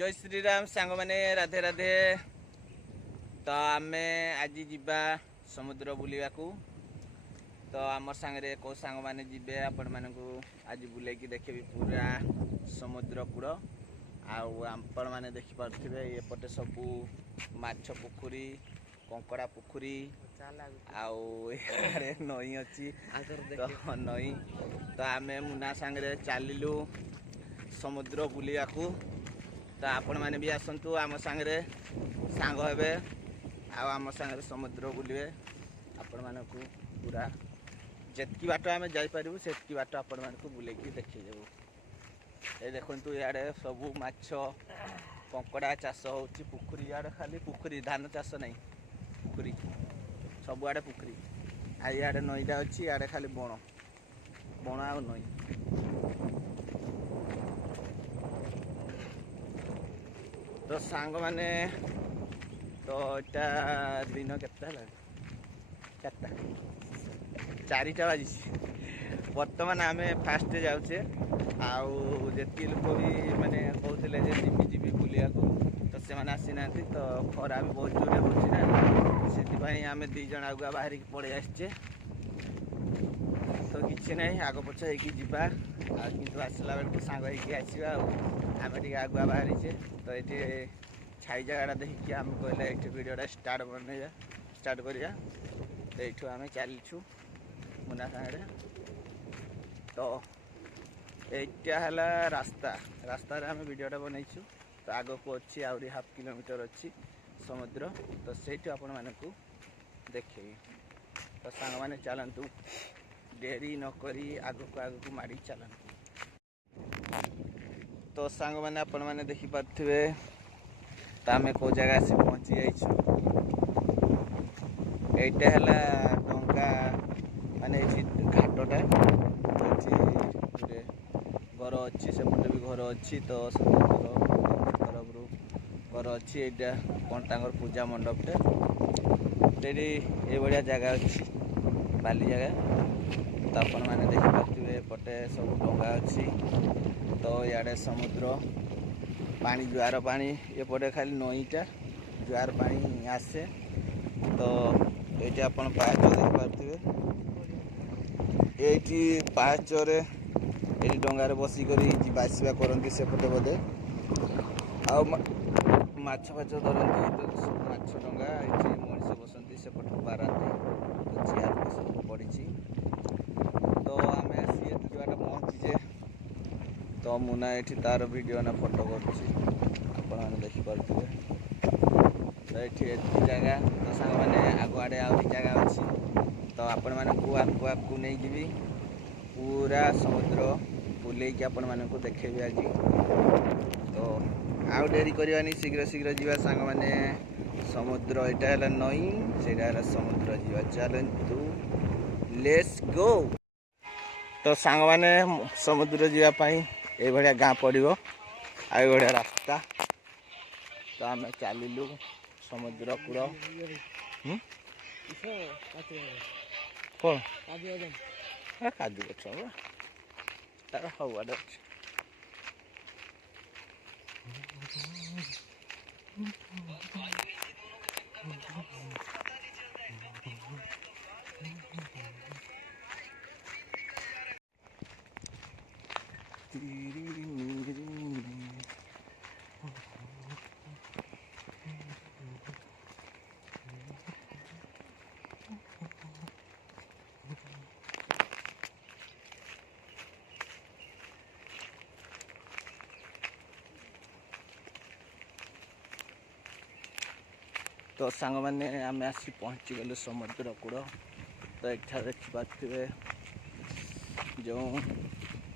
जय श्री राम सांग माने राधे राधे। तो आम आज जीवा समुद्र बुलवा तो आम सांगे कौ सांग मैंने जी आपण मानक आज बुलेकी देखे पूरा समुद्र कूल आपण मैंने देखिपे एपटे सबू माछ पोखरी कंकड़ा पोखरी आड़े नई अच्छी तो नई तो आम मुना सांगे चलू समुद्र बुलवा तो आपण मैंने भी आसतु आम सांगे सांग हे आम सांगे समुद्र बुलवे आपण मानक पूरा जितकी बाट आम जापरू से बाट आपण मानक बुलेकी देखीदेबू। ये देखु इे सबू माछ कंकड़ा चाष हो पुखरी इे खाली पुखरी धान चाष नहीं पुखरी सबुआड़े पुखरी आड़े नईटा अच्छी इे खाली बण बण आ नई तो सांग माने तो यहाँ दिन के चारिटा बाजी बर्तमान आम फास्ट जाऊे आती लोक भी माने कहते जिमी जीवी बुलिया तो से आसी ना तो खरा भी बहुत जोर होना से आम दीज आगुआ बाहर पड़े आसचे तो किसी ना आग पछ हो आसला बेलू सांग आसवा आम टे आगुआ बाहरी तो ये छाई जगह देखिए आम कहले ये वीडियोटा स्टार्ट बन स्टार्ट करिया तो ये आम चलु मुना सांगे तो यहाँ रास्ता रास्ता आम वीडियोटा बनईचु तो आग को अच्छी आहरी हाफ किलोमीटर अच्छी समुद्र तो से आपण मानक देखे तो सांग मैंने चलतु डेरी नक आग को माड़ी चलतु। तो सांग मैंने आपण मैंने देखिपे तो आम कौ जगह आसी पहुँची जाइछु एटा है डंगा माने घाटटा गोटे घर अच्छी सेपटे भी घर अच्छी तो तरफ घर अच्छी यहाँ कौन पूजा मंडपटे ये भाया जगह अच्छी बाली जगह तो आपण मैंने देखिपे एपटे सब डंगा अच्छी तो इे समुद्र पानी जुआर पानी एपटे खाली नईटा जुआर पानी आसे तो ये आप देखिपे ये पाचरे ये डंगार बसिक आसवा करती सेपटे बोधे माछ फाछ धरती तो सब माछ डंगा ये मनीष बसती सेपटे बाराती चेयर सब पड़ी तो आम आसी जुआटा पहुँचीजे तो मुना ये तार वीडियो ना फोटो कर देखिपे तो ये जगह तो सांग मैंने आगुआड़े आगे जगह अच्छी तो आपण मानक आगू नहीं जी पूरा समुद्र बुलेकी आपण मानक देखेबी आज तो आउ डेरी करवानी शीघ्र शीघ्र जीवा सांग मैंने समुद्र यहाँ है नई से समुद्र जीवा चलतु लेट्स गो। तो सांग मैंने समुद्र जीवाई ये भाया गाँ पड़ो आ भाया रास्ता तो आम चलू समुद्र कूल कौन काजू गछ तार हवाड़ अच्छे तो सांग मैंने आम आसी पहुँची गलु समुद्र कूल तो यहाँ देखिपे जो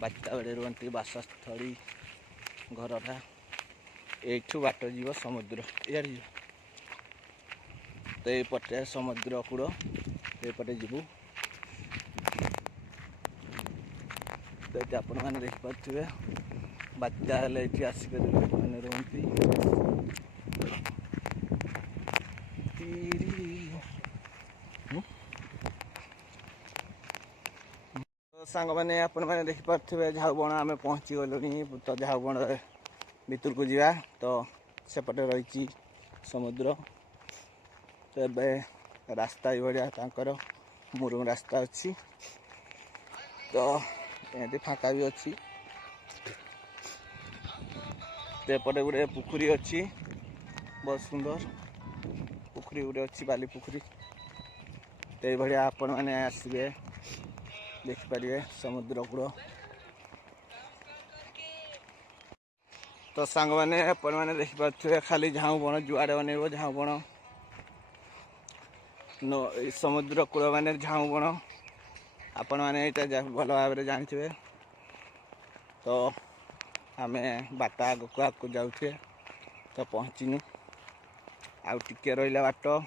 बात्या बेड़े रुहती बासस्थली घरटा यू बाट जीव समुद्र इे तो ये समुद्र कूल ये जीवु तो ये आपण मैंने देखिपे बात्या ये आसिक मैंने रुहती सांग मैंने आपण मैंने देखिपे झाऊ बण आम पहुँची गलुनी तो झाऊ बण ଭିତରକୁ ଯିବା। ତ ସେପଟେ ରହିଛି ସମୁଦ୍ର। ତ ଏବେ ରାସ୍ତା ଏଇଭଳିଆ ତାଙ୍କର ମୁରୁମ ରାସ୍ତା ଅଛି। ତ ଏମିତି ଫାଙ୍କା ବି ଅଛି। ତ ଏପଟେ ଗୋଟେ ପୋଖରୀ ଅଛି, ବହୁତ ସୁନ୍ଦର ପୋଖରୀ ଗୋଟେ ଅଛି, ବାଲି ପୋଖରୀ। ତ ଏଇଭଳିଆ ଆପଣମାନେ ଆସିବେ, ଦେଖିପାରିବେ ସମୁଦ୍ର କୂଳ। ତ ସାଙ୍ଗମାନେ ଆପଣମାନେ ଦେଖିପାରୁଥିବେ ଖାଲି ଝାଉଁ ବଣ, ଯୁଆଡ଼େ ଅନେଇବ ଝାଉଁ ବଣ। ସମୁଦ୍ର କୂଳ ମାନେ ଝାଉଁ ବଣ, ଆପଣମାନେ ଏଇଟା ଭଲ ଭାବରେ ଜାଣିଥିବେ। ତ ଆମେ ବାଟ ଆଗକୁ ଯାଉଛେ, ତ ପହଞ୍ଚିନୁ, ଆଉ ଟିକେ ରହିଲା ବାଟ।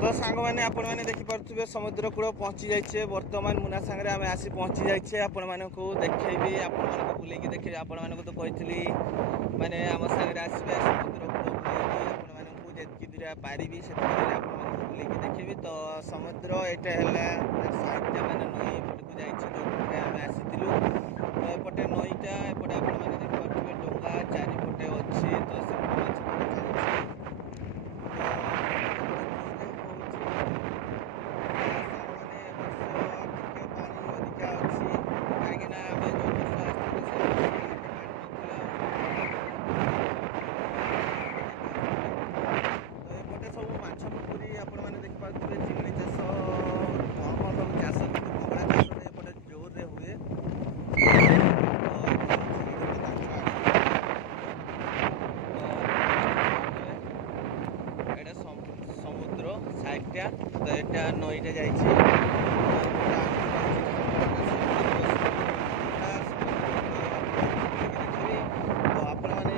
ତ ସାଙ୍ଗମାନେ ଆପଣମାନେ ଦେଖିପାରୁଥିବେ ସମୁଦ୍ର କୂଳ ପହଞ୍ଚି ଯାଇଛେ। ବର୍ତ୍ତମାନ ମୁନା ସାଙ୍ଗରେ ଆମେ ଆସି ପହଞ୍ଚି ଯାଇଛେ। ଆପଣମାନଙ୍କୁ ଦେଖେଇବି, ଆପଣମାନଙ୍କୁ ବୁଲେଇକି ଦେଖେଇବି। ଆପଣମାନଙ୍କୁ ତ କହିଥିଲି ମାନେ ଆମ ସାଙ୍ଗରେ ଆସିବେ, ସମୁଦ୍ର କୂଳ ବୁଲେଇବି ଆପଣମାନଙ୍କୁ ଯେତିକି ଦୂର ପାରିବି ସେତିକି ଦୂର ଆପଣମାନଙ୍କୁ ବୁଲେଇକି ଦେଖେଇବି। ତ ସମୁଦ୍ର ଏଇଟା ହେଲା ସାହିତ୍ୟ ମାନେ ନଈ ଏପଟକୁ ଯାଇଛି, ଯେଉଁପଟେ ଆମେ ଆସିଥିଲୁ। ତ ଏପଟେ ନଈଟା, ଏପଟେ ଆପଣମାନେ ଦେଖିପାରୁଥିବେ ଡଙ୍ଗା ଚାରିପଟେ ଅଛି। ତ ସେପଟେ ମାଛ ଧରା ଚାଲିଛି। ସାଇডଟା ତ ଏଟା ନଈଟା ଯାଇଛି। ତ ଆପଣମାନେ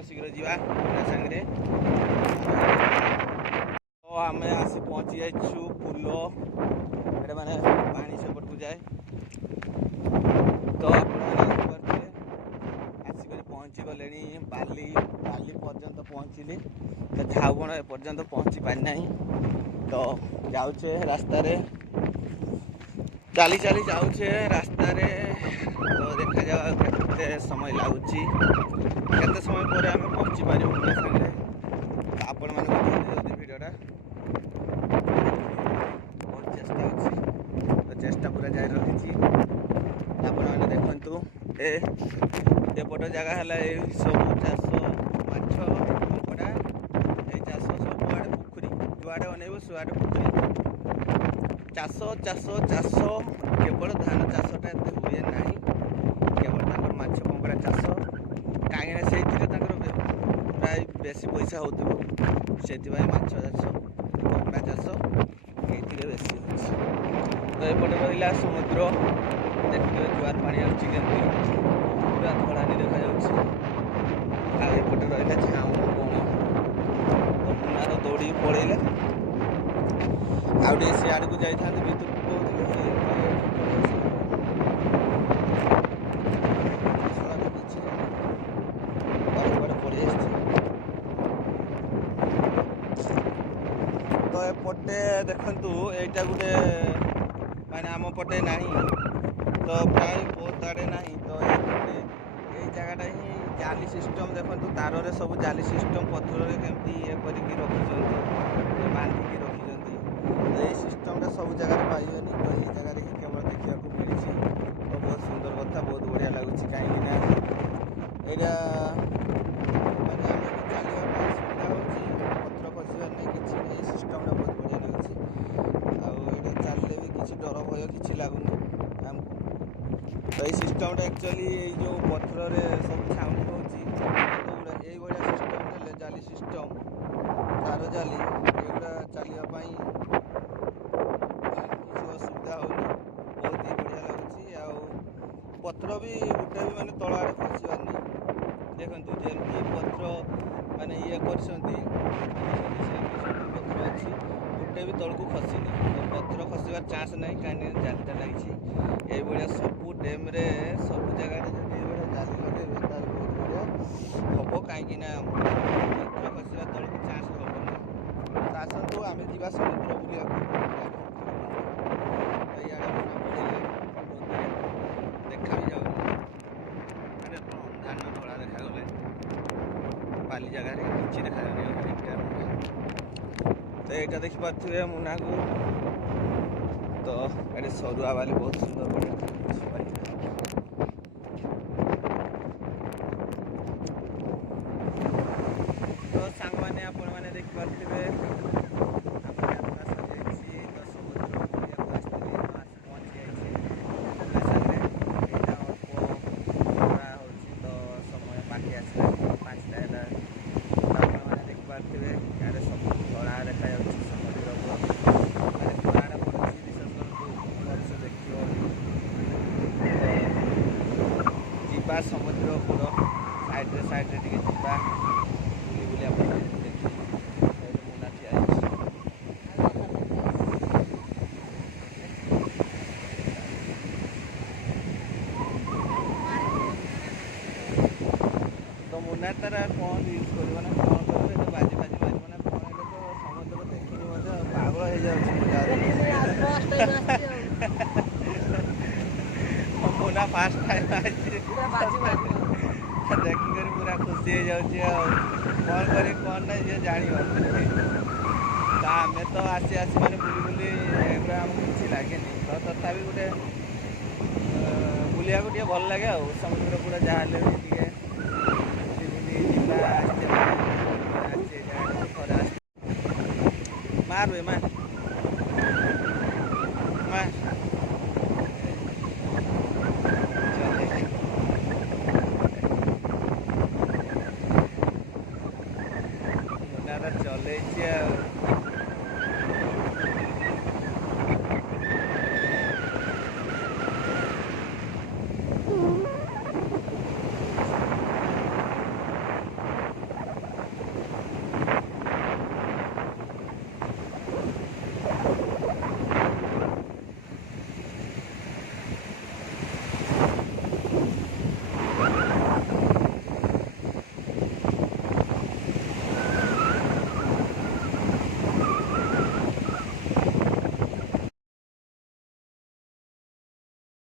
ଶୀଘ୍ର ଯିବା ସାଙ୍ଗରେ। ତ ଆମେ ଆସି ପହଞ୍ଚି ଯାଇଛୁ ପୁଲ, ଏଟା ମାନେ ପାଣି ସେପଟକୁ ଯାଏ। ତ ଆପଣମାନେ ଦେଖିପାରୁଥିବେ ଆସିକରି ପହଞ୍ଚି ଗଲେଣି ବାଲି ପର୍ଯ୍ୟନ୍ତ ପହଞ୍ଚିଲି। ତ ଝାଉଁ ବଣ ଏପର୍ଯ୍ୟନ୍ତ ପହଞ୍ଚି ପାରିନାହିଁ। ତ ଯାଉଛେ ରାସ୍ତାରେ, ଚାଲି ଯାଉଛେ ରାସ୍ତାରେ। ତ ଦେଖାଯାଉ କେତେ ସମୟ ଲାଗୁଛି, କେତେ ସମୟ ପରେ ଆମେ ପହଞ୍ଚି ପାରିବୁ ପୁରା ସାଙ୍ଗରେ। ଆପଣମାନଙ୍କୁ ଜଲ୍ଦି ଭିଡ଼ିଓଟା ବହୁତ ଚେଷ୍ଟା ଅଛି, ତ ଚେଷ୍ଟା ପୁରା ଜାରି ରଖିଛି। ଆପଣମାନେ ଦେଖନ୍ତୁ, ଏପଟ ଜାଗା ହେଲା ଏଇ ସବୁ ଚାଷ, ମାଛ, କଙ୍କଡ଼ା, ଏଇ ଚାଷ ସବୁଆଡ଼େ ପୋଖରୀ, ଯୁଆଡ଼େ ଅନେଇବ ସୁଆଡ଼େ ପୋଖରୀ। ଚାଷ କେବଳ ଧାନ ଚାଷଟା ଏତେ ହୁଏ ନାହିଁ, କେବଳ ତାଙ୍କର ମାଛ କଙ୍କଡ଼ା ଚାଷ। କାହିଁକିନା ସେଇଥିରେ ତାଙ୍କର ପ୍ରାୟ ବେଶୀ ପଇସା ହେଉଥିବ, ସେଥିପାଇଁ ମାଛ ଚାଷ, କଙ୍କଡ଼ା ଚାଷ ଏଇଥିରେ ବେଶୀ ହେଉଛି। ତ ଏପଟେ ରହିଲା ସମୁଦ୍ର, ଦେଖିଥିବେ ଜୁଆର ପାଣି ଆସୁଛି କେମିତି ପୁରା ଧଳାନି ଦେଖାଯାଉଛି। ଆଉ ଏପଟେ ରହିଲା ଝାଉଁ ବଣ। ତ ମୁନାର ଦୌଡ଼ିକି ପଳେଇଲା, ଆଉ ଟିକେ ସିଆଡ଼କୁ ଯାଇଥାନ୍ତି ଭିତରକୁ କହୁଥିଲେ। ତ ଏପଟେ ଦେଖନ୍ତୁ, ଏଇଟା ଗୋଟେ ମାନେ ଆମ ପଟେ ନାହିଁ, ତ ପ୍ରାୟ ବହୁତ ଆଡ଼େ ନାହିଁ। ତ ଏଇପଟେ ଏଇ ଜାଗାଟା ହିଁ ଜାଲି ସିଷ୍ଟମ୍, ଦେଖନ୍ତୁ ତାରରେ ସବୁ ଜାଲି ସିଷ୍ଟମ୍, ପଥରରେ କେମିତି ଇଏ କରିକି ରଖିଛନ୍ତି, ବାନ୍ଧିକି ରଖିଛନ୍ତି। ତ ଏଇ ସିଷ୍ଟମ୍ଟା ସବୁ ଜାଗାରେ ପାଇବେନି, ତ ଏଇ ଜାଗାରେ ହିଁ କେବଳ ଦେଖିବାକୁ ମିଳିଛି। ତ ବହୁତ ସୁନ୍ଦର କଥା, ବହୁତ ବଢ଼ିଆ ଲାଗୁଛି। କାହିଁକିନା ଏଇଟା ମାନେ ଆମକୁ ଚାଲିବା ପାଇଁ ସୁବିଧା ହେଉଛି, ପଥର ଖସିବାର ନାହିଁ, କିଛି ନାହିଁ। ଏଇ ସିଷ୍ଟମ୍ଟା ବହୁତ ବଢ଼ିଆ ଲାଗୁଛି। ଆଉ ଏଇଟା ଚାଲିଲେ ବି କିଛି ଡର ଭୟ କିଛି ଲାଗୁନି ଆମକୁ। ତ ଏଇ ସିଷ୍ଟମ୍ଟା ଆକ୍ଚୁଆଲି ଏଇ ଯେଉଁ ପଥରରେ ସବୁ ଛାଉଣି ହେଉଛି, ଏତଗୁଡ଼ା ଏଇଭଳିଆ ସିଷ୍ଟମ୍ ନେଲେ, ଜାଲି ସିଷ୍ଟମ୍, ତାର ଜାଲି, ଏଗୁଡ଼ା ଚାଲିବା ପାଇଁ କିଛି ଅସୁବିଧା ହେଉନି, ବହୁତ ହି ବଢ଼ିଆ ଲାଗୁଛି। ଆଉ ପଥର ବି ଗୋଟେ ବି ମାନେ ତଳ ଆଡ଼େ ଖସିବାର ନାହିଁ। ଦେଖନ୍ତୁ ଯେମିତି ପଥର ମାନେ ଇଏ କରିଛନ୍ତି, ସେମିତି ସବୁ ପଥର ଅଛି, ଗୋଟେ ବି ତଳକୁ ଖସିନି। ତ ପଥର ଖସିବାର ଚାନ୍ସ ନାହିଁ, କାହିଁକିନା ଜାଲିଟା ଲାଗିଛି। ଏଇଭଳିଆ ସବୁ ଡ୍ୟାମ୍ରେ, ସବୁ ଜାଗାରେ ଯଦି ଏଇଭଳିଆ ଜାଲି ଲଗାଇବେ ତାହେଲେ ବହୁତ ବଢ଼ିଆ ହେବ, କାହିଁକିନା ପଥର ଖସିବା ତଳକୁ ଚାନ୍ସ ହେବନି। ତ ଆସନ୍ତୁ ଆମେ ଯିବା ସମୁଦ୍ର ବୁଲିବାକୁ। ଏଇଆଡ଼େ ମନେ ପଡ଼ିଲେ ଜାଗାରେ କିଛି ଦେଖାଯାଉନି ଏଇଟା। ତ ଏଇଟା ଦେଖିପାରୁଥିବେ ମୁନାକୁ। ତ ଏଠି ସରୁଆ ବାଲି ବହୁତ ସୁନ୍ଦର ବଢ଼ିଆ ତ ସାଙ୍ଗମାନେ ଆପଣମାନେ ଦେଖିପାରୁଥିବେ ଆମ ଯାତ୍ରା ସରିଯାଇଛି। ତ ସମୁଦ୍ର ବୁଲିବାକୁ ଆସିଥିଲି ପହଞ୍ଚି ଯାଇଛି ଭୁବନେଶ୍ୱରରେ। ଏଇଟା ଅଳ୍ପ ଖରା ହେଉଛି ତ ସମୟ ପାଖି ଆସିଲାଣି 5ଟା ହେଲା। ତ ଆପଣମାନେ ଦେଖିପାରୁଥିବେ ଇଆଡ଼େ ସବୁ ଧଳା ଦେଖାଯାଉଛି ସମୁଦ୍ରକୁ। ମାନେ ଖରାଟା ପଡ଼ୁଛି ବିଶେଷ ଭଲସେ ଦେଖିବ। ଯିବା ସମୁଦ୍ର କୂଳ ସାଇଡ଼୍ରେ ଟିକେ ଯିବା ବୁଲି ବୁଲି ଆପଣ ଦେଖିବେ। ସେଇଠି ମୁନା ଠିଆ ହେଇଛି। ତ ମୁନା ତାର କ'ଣ ୟୁଜ୍ କରିବ ନା କ'ଣ କରିବ ଏଠି ବାଜି ମାରିବ ନା କ'ଣ। ହେଲେ ତ ସମୁଦ୍ର ଦେଖିନି ମଧ୍ୟ ପାଗଳ ହେଇଯାଉଛି ମୁନା ଫାଷ୍ଟ ଟାଇମ୍ ଆସିଛି ଦେଖିକରି ପୁରା ଖୁସି ହେଇଯାଉଛି। ଆଉ କ'ଣ କରି କ'ଣ ନାହିଁ ଯିଏ ଜାଣିବ। ତ ଆମେ ତ ଆସି ମାନେ ବୁଲି ବୁଲି ପୁରା ଆମକୁ କିଛି ଲାଗେନି। ତ ତଥାପି ଗୋଟେ ବୁଲିବାକୁ ଟିକେ ଭଲ ଲାଗେ ଆଉ ସମୁଦ୍ର କୂଳ ଯାହା ହେଲେ ବି ଟିକେ ବୁଲି ଯିବା ଆସିଛେ ଥରେ ଆସି ମାରୁଏ ମା ଚଲେଇଛି